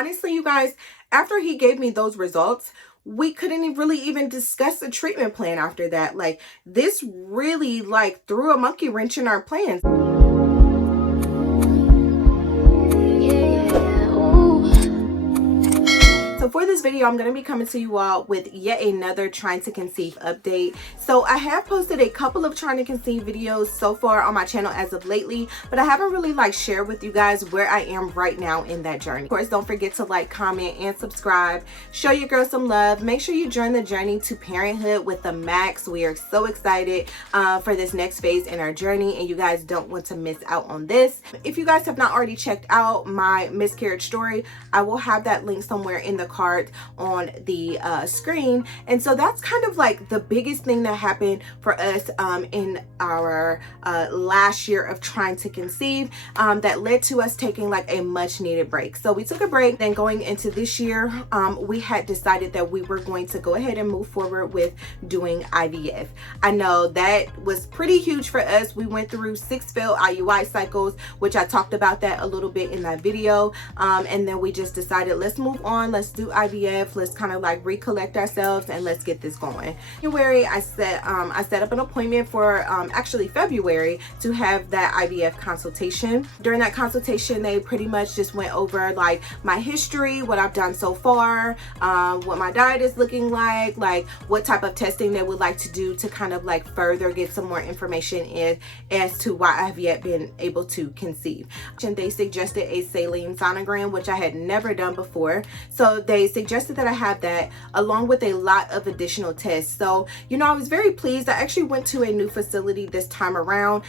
honestly, you guys, after he gave me those results, we couldn't really even discuss a treatment plan after that. Like, this really like threw a monkey wrench in our plans. So for this video, I'm going to be coming to you all with yet another trying to conceive update. So I have posted a couple of trying to conceive videos so far on my channel as of lately, but I haven't really like shared with you guys where I am right now in that journey. Of course, don't forget to like, comment, and subscribe. Show your girl some love. Make sure you join the journey to parenthood with the Max. We are so excited for this next phase in our journey, and you guys don't want to miss out on this. If you guys have not already checked out my miscarriage story, I will have that link somewhere in the card on the screen. And so that's kind of like the biggest thing that happened for us in our last year of trying to conceive, that led to us taking like a much needed break. So we took a break. Then going into this year, we had decided that we were going to go ahead and move forward with doing IVF. I know that was pretty huge for us. We went through 6 failed IUI cycles, which I talked about that a little bit in that video, and then we just decided, let's move on, let's do IVF, let's kind of like recollect ourselves, and let's get this going. January, I set up an appointment for actually February to have that IVF consultation. During that consultation, they pretty much just went over like my history, what I've done so far, what my diet is looking like what type of testing they would like to do to kind of like further get some more information in as to why I've yet been able to conceive. And they suggested a saline sonogram, which I had never done before. So they suggested that I have that along with a lot of additional tests. So, you know, I was very pleased. I actually went to a new facility this time around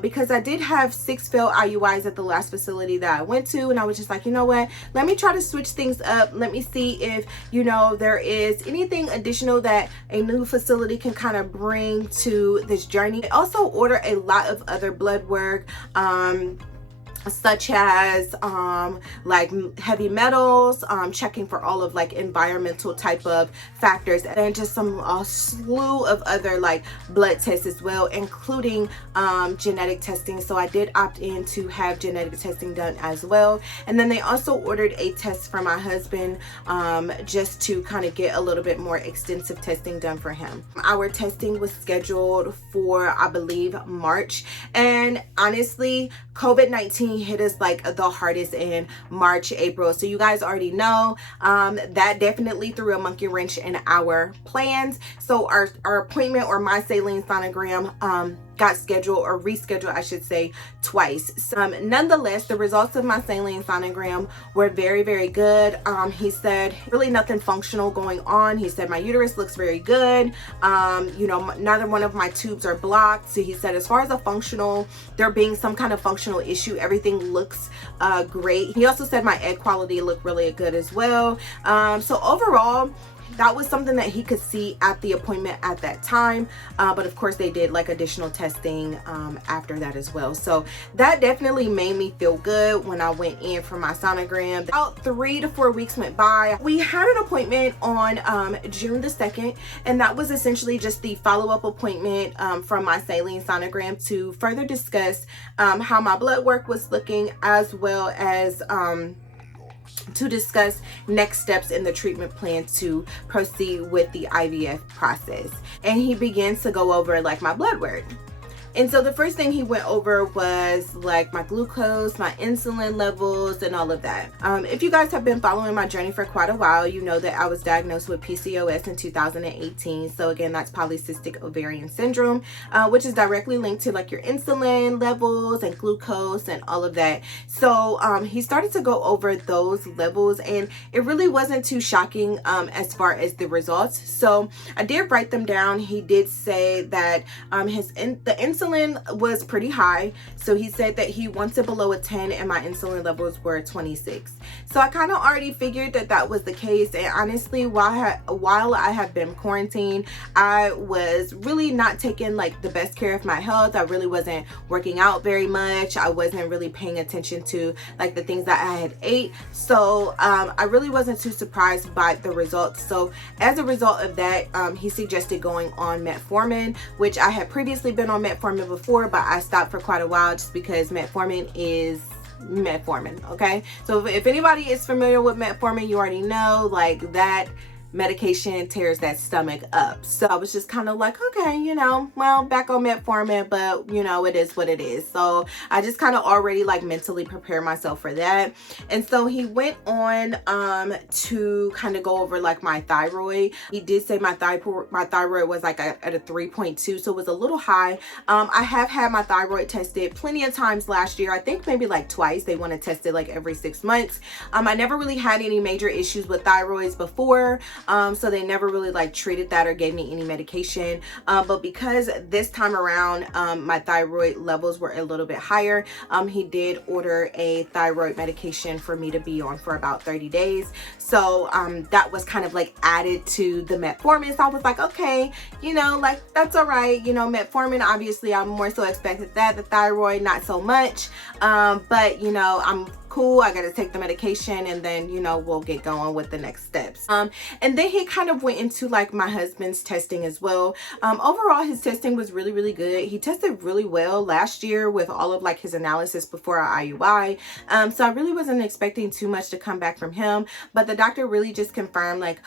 because I did have 6 failed IUIs at the last facility that I went to. And I was just like, you know what, let me try to switch things up. Let me see if, you know, there is anything additional that a new facility can kind of bring to this journey. I also ordered a lot of other blood work, such as like heavy metals, checking for all of like environmental type of factors, and just some slew of other like blood tests as well, including genetic testing. So I did opt in to have genetic testing done as well. And then they also ordered a test for my husband, just to kind of get a little bit more extensive testing done for him. Our testing was scheduled for, I believe, March, and honestly, COVID-19 hit us like the hardest in March, April. So you guys already know that definitely threw a monkey wrench in our plans. So our appointment, or my saline sonogram, got scheduled, or rescheduled I should say, twice. Nonetheless, the results of my saline sonogram were very, very good. He said really nothing functional going on. He said my uterus looks very good. You know, neither one of my tubes are blocked. So he said as far as a functional, there being some kind of functional issue, everything looks great. He also said my egg quality looked really good as well. So overall, that was something that he could see at the appointment at that time, but of course they did like additional testing after that as well. So that definitely made me feel good when I went in for my sonogram. About 3 to 4 weeks went by. We had an appointment on June the 2nd, and that was essentially just the follow-up appointment from my saline sonogram to further discuss how my blood work was looking, as well as to discuss next steps in the treatment plan to proceed with the IVF process. And he begins to go over like my blood work. And so the first thing he went over was like my glucose, my insulin levels, and all of that. If you guys have been following my journey for quite a while, you know that I was diagnosed with PCOS in 2018. So again, that's polycystic ovarian syndrome, which is directly linked to like your insulin levels and glucose and all of that. So he started to go over those levels, and it really wasn't too shocking as far as the results. So I did write them down. He did say that the insulin was pretty high. So he said that he wants it below a 10, and my insulin levels were 26. So I kind of already figured that that was the case. And honestly, while I have been quarantined, I was really not taking like the best care of my health. I really wasn't working out very much. I wasn't really paying attention to like the things that I had ate. So I really wasn't too surprised by the results. So as a result of that, he suggested going on metformin, which I had previously been on metformin before, but I stopped for quite a while just because metformin is metformin. Okay, so if anybody is familiar with metformin, you already know like that medication tears that stomach up. So I was just kind of like, okay, you know, well, back on metformin, but you know, it is what it is. So I just kind of already like mentally prepare myself for that. And so he went on to kind of go over like my thyroid. He did say my thyroid was like at a 3.2, so it was a little high. I have had my thyroid tested plenty of times last year. I think maybe like twice. They want to test it like every 6 months. I never really had any major issues with thyroids before. So they never really like treated that or gave me any medication. But because this time around, my thyroid levels were a little bit higher, he did order a thyroid medication for me to be on for about 30 days. So that was kind of like added to the metformin. So I was like, okay, you know, like that's all right. You know, metformin, obviously I more so expected that, the thyroid, not so much. But you know, I'm cool. I got to take the medication and then, you know, we'll get going with the next steps. And then he kind of went into like my husband's testing as well. Overall, his testing was really, really good. He tested really well last year with all of like his analysis before our IUI. So I really wasn't expecting too much to come back from him, but the doctor really just confirmed like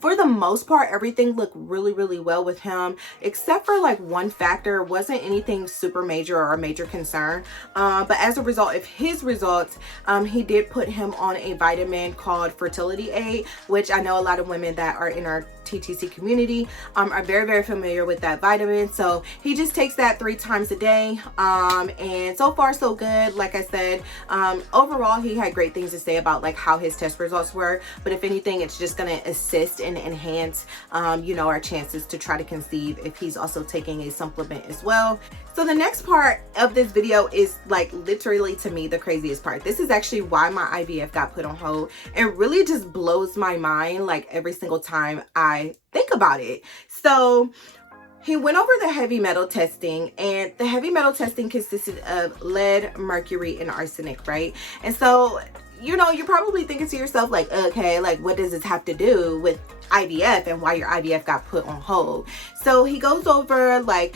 for the most part, everything looked really, really well with him, except for like one factor. Wasn't anything super major or a major concern. But as a result of his results, he did put him on a vitamin called Fertility Aid, which I know a lot of women that are in our TTC community are very, very familiar with that vitamin. So he just takes that 3 times a day. And so far so good. Like I said, overall, he had great things to say about like how his test results were. But if anything, it's just going to assist and enhance, you know, our chances to try to conceive if he's also taking a supplement as well. So the next part of this video is like literally to me the craziest part. This is actually why my IVF got put on hold. It really just blows my mind like every single time I think about it. So he went over the heavy metal testing, and the heavy metal testing consisted of lead, mercury, and arsenic, right? And so, you know, you're probably thinking to yourself like, okay, like what does this have to do with IVF and why your IVF got put on hold? So he goes over like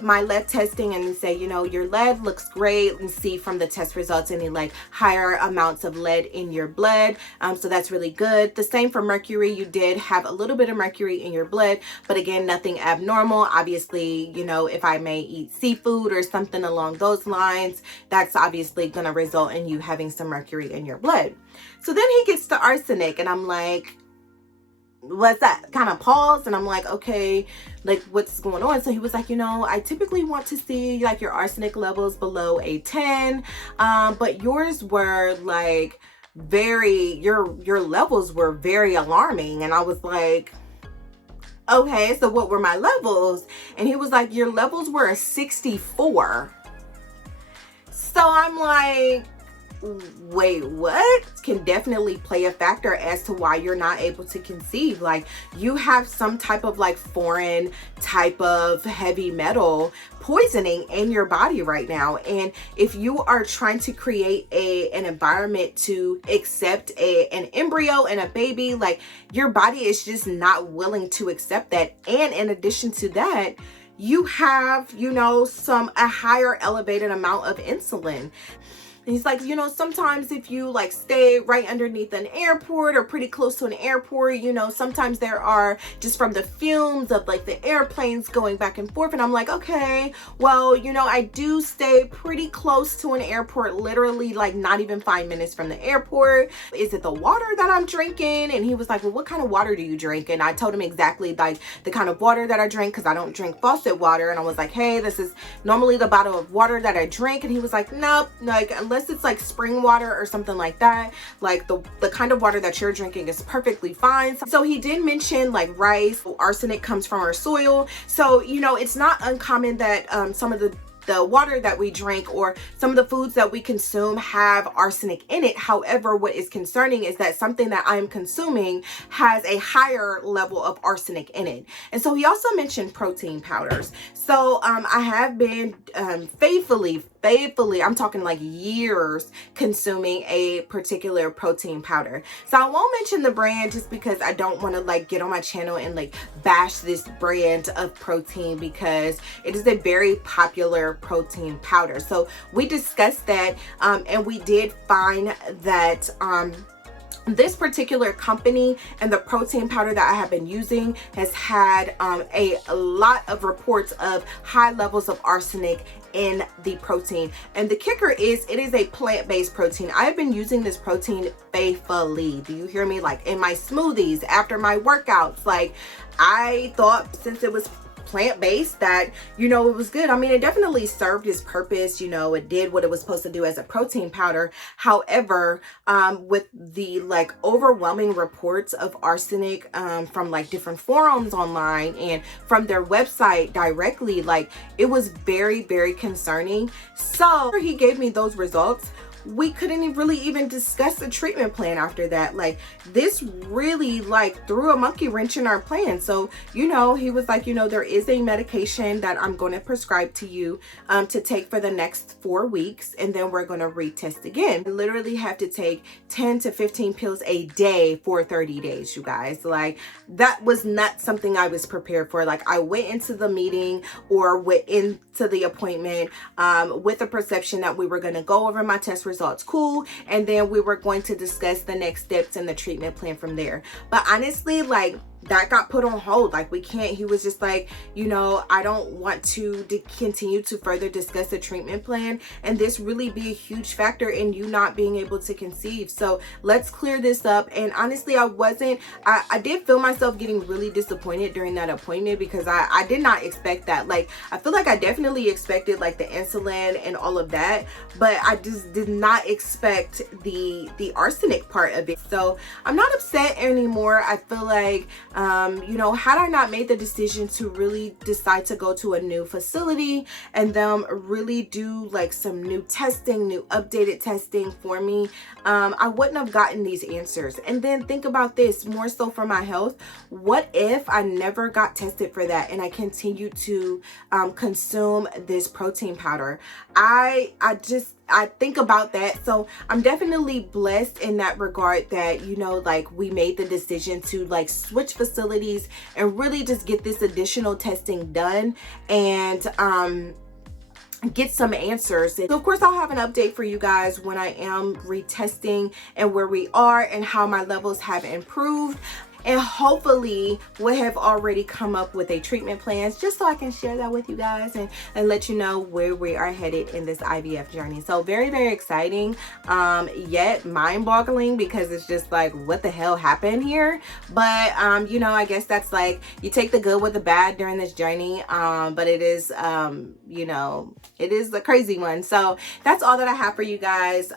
my lead testing and say, you know, your lead looks great. You can see from the test results any like higher amounts of lead in your blood. So that's really good. The same for mercury. You did have a little bit of mercury in your blood, but again, nothing abnormal. Obviously, you know, if I may eat seafood or something along those lines, that's obviously going to result in you having some mercury in your blood. So then he gets to arsenic and I'm like, what's that? Kind of paused and I'm like, okay, like what's going on? So he was like, you know, I typically want to see like your arsenic levels below a 10, but yours were like your levels were very alarming. And I was like, okay, so what were my levels? And he was like, your levels were a 64. So I'm like, wait, what? Can definitely play a factor as to why you're not able to conceive. Like you have some type of like foreign type of heavy metal poisoning in your body right now. And if you are trying to create an environment to accept an embryo and a baby, like your body is just not willing to accept that. And in addition to that, you have, you know, a higher elevated amount of insulin. And he's like, you know, sometimes if you like stay right underneath an airport or pretty close to an airport, you know, sometimes there are just from the fumes of like the airplanes going back and forth. And I'm like, okay, well, you know, I do stay pretty close to an airport, literally like not even 5 minutes from the airport. Is it the water that I'm drinking? And he was like, well, what kind of water do you drink? And I told him exactly like the kind of water that I drink because I don't drink faucet water. And I was like, hey, this is normally the bottle of water that I drink. And he was like, nope, like unless it's like spring water or something like that, like the kind of water that you're drinking is perfectly fine. So he did mention like rice. Arsenic comes from our soil, so you know it's not uncommon that some of the water that we drink or some of the foods that we consume have arsenic in it. However, what is concerning is that something that I am consuming has a higher level of arsenic in it. And so he also mentioned protein powders. So I have been faithfully faithfully, I'm talking like years, consuming a particular protein powder. So I won't mention the brand just because I don't want to like get on my channel and like bash this brand of protein, because it is a very popular protein powder. So we discussed that, and we did find that this particular company and the protein powder that I have been using has had a lot of reports of high levels of arsenic in the protein. And the kicker is, it is a plant-based protein. I have been using this protein faithfully. Do you hear me? Like in my smoothies, after my workouts. Like, I thought since it was plant-based that, you know, it was good. I mean, it definitely served its purpose. You know, it did what it was supposed to do as a protein powder. However, with the like overwhelming reports of arsenic from like different forums online and from their website directly, like it was very, very concerning. So he gave me those results. We couldn't really even discuss the treatment plan after that. Like, this really like threw a monkey wrench in our plan. So, you know, he was like, you know, there is a medication that I'm going to prescribe to you to take for the next 4 weeks, and then we're going to retest again. I literally have to take 10 to 15 pills a day for 30 days, you guys. Like, that was not something I was prepared for. Like, I went into the meeting or went into the appointment with the perception that we were going to go over my test results, cool, and then we were going to discuss the next steps and the treatment plan from there. But honestly, like, that got put on hold. Like, we can't. He was just like, you know, I don't want to continue to further discuss the treatment plan and this really be a huge factor in you not being able to conceive. So let's clear this up. And honestly, I did feel myself getting really disappointed during that appointment, because I did not expect that. Like, I feel like I definitely expected like the insulin and all of that, but I just did not expect the arsenic part of it. So I'm not upset anymore. I feel like, you know, had I not made the decision to really decide to go to a new facility and them really do like some new testing, new updated testing for me, I wouldn't have gotten these answers. And then think about this, more so for my health. What if I never got tested for that and I continued to consume this protein powder? I think about that. So I'm definitely blessed in that regard that, you know, like we made the decision to like switch facilities and really just get this additional testing done and get some answers. So of course, I'll have an update for you guys when I am retesting and where we are and how my levels have improved. And hopefully we'll have already come up with a treatment plan, just so I can share that with you guys and let you know where we are headed in this IVF journey. So very, very exciting, yet mind-boggling, because it's just like, what the hell happened here? But you know, I guess that's like, you take the good with the bad during this journey. But it is, you know, it is a crazy one. So that's all that I have for you guys.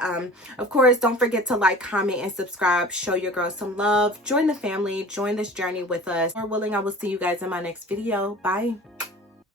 Of course, don't forget to like, comment, and subscribe. Show your girl some love. Join the family. Join this journey with us. Lord willing, I will see you guys in my next video. Bye.